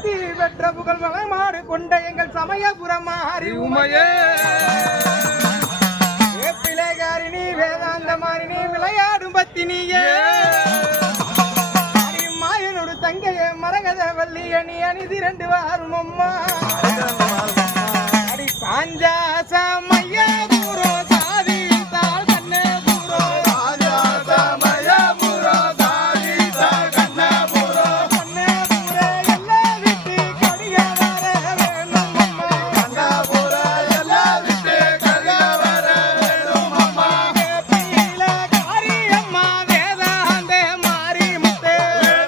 சக்தி பெற்ற புகழ் வளமாடு கொண்ட எங்கள் சமயபுரம் மாறி உமையே பிள்ளைகாரிணி வேதாந்த மாறினி விளையாடும் பத்தினியே மாயனோடு தங்கைய மரகத வள்ளி அணி அணி திரண்டு வாரும் அம்மா அடி பாஞ்சாச மையா பூரோ சாதி தாள் கண்ணே பூரோ ராஜாசமய முரோ சாதி கண்ண புரோ கண்ணே பூரோ எல்லாம் விட்டு கடிய வர வேணும் அம்மா கண்ண புரோ எல்லாம் விட்டு கடிய வர வேணும் அம்மா பிள்ளைகாரி அம்மா வேதாந்த மாறி முத்தே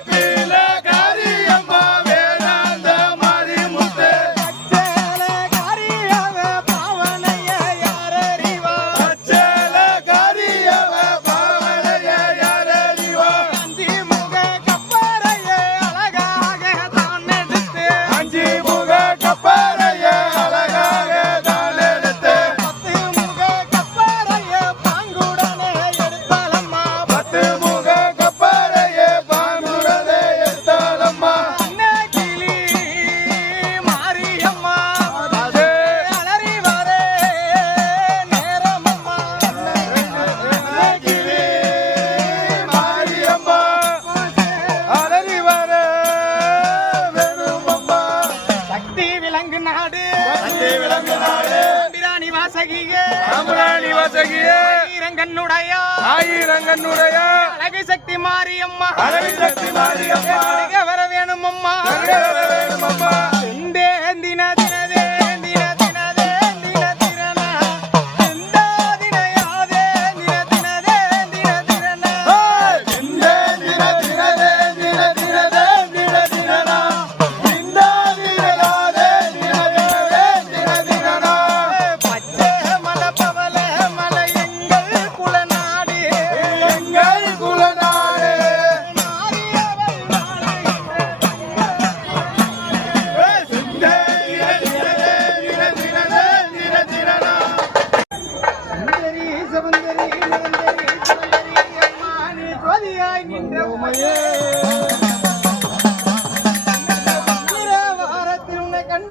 பிள்ளைகாரி அம்மா வேதாந்த மாறி முத்து அச்சலகாரி அவ பாவனைய யாரறிவா அச்சலகாரி அவ பாவனைய யாரறிவா அஞ்சி முக கப்பரைய அழகாக தான் எடுத்து அஞ்சி முக கப்பரைய அழகாக தான் எடுத்து பத்து முக கப்பரைய பாங்குடனே எடுத்தாலம்மா பத்து முக கப்பரைய பாங்குடனே எடுத்தாலம்மா அன்னை கிளி மாரியம்மா அது அலறி வரே நேரமம்மா கிளி மாரியம்மா அலறி வர வேணும் அம்மா சக்தி விலங்கு நாடு சக்தி விளங்கு நாடு பிராணி வாசகியே ராமராணி வாசகியே ரங்கன்னுடைய ஆயிரங்கனுடைய அழகு சக்தி மாரியம்மா அழகு சக்தி மாரியம்மா அழக வர வேணும் அம்மா வேணும் அம்மா திந்தே தின தினதே தின தினதே தின தினனா திந்தா தினயாதே தின தினதே தின தினனா இந்த தின தினதே தின தினதே தின தினனா இந்த தினயாதே தின தினதே தின தினனா பச்சை மலை பவள மலை எங்கள் குலநாடு எங்கள் குலநாடு மாரியவள் இந்த தின தினதே தின தினதே தின தினனா சுந்தரி சுந்தரி சுந்தரி சுந்தரி அம்மா நீ ஜோதியாய் நின்ற உமையே